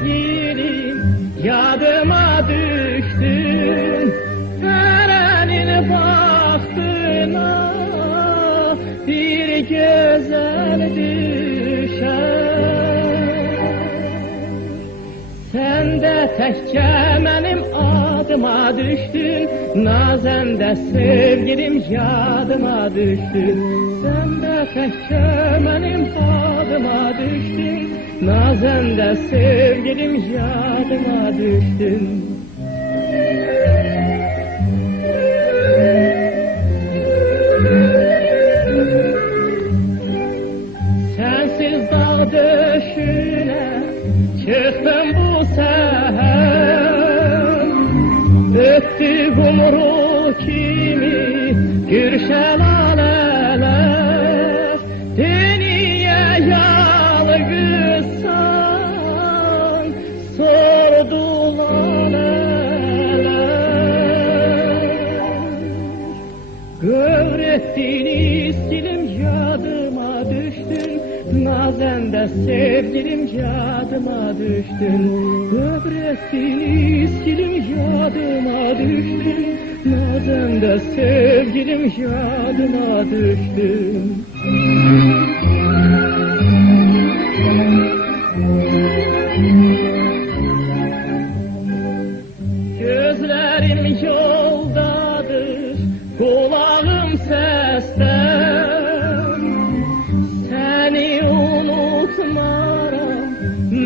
sevgilim yadıma düştün. Ferenin bahtına bir güzel düşer. Sen de təkcə benim adıma düştün. Nazen de sevgilim yadıma düştün. Sen de təkcə benim adıma düştün. Nazen de sevgilim yadıma düştün. Sensiz dağ döşüne çıktım bu seher. Öttü kumru kimi gür şelaleler. Dünya yalgızsan sordular neler. Öğrettiniz dilim yadıma düştün. Nazen de sevgilim yadıma düştün. Öğrettiniz dilim yadıma düştün. Nazen de sevgilim yadıma düştün. Gözlerim yoldadır, kulağım seste. Seni unutmaram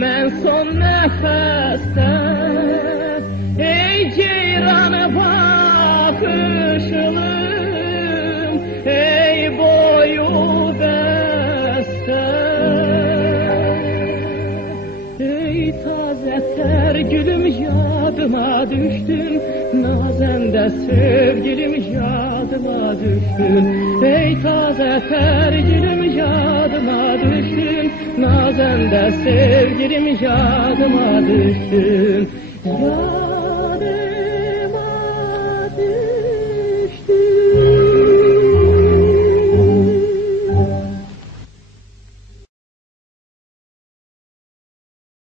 ben son nefeste. Ey ceyranı bakışlım, ey boyu beste. Ey taze ter gülüm yadıma düştün. Nazen de sevgilim yadıma düştün. Ey taze ter gülüm yadıma düştün. Nazen de sevgilim yadıma düştün.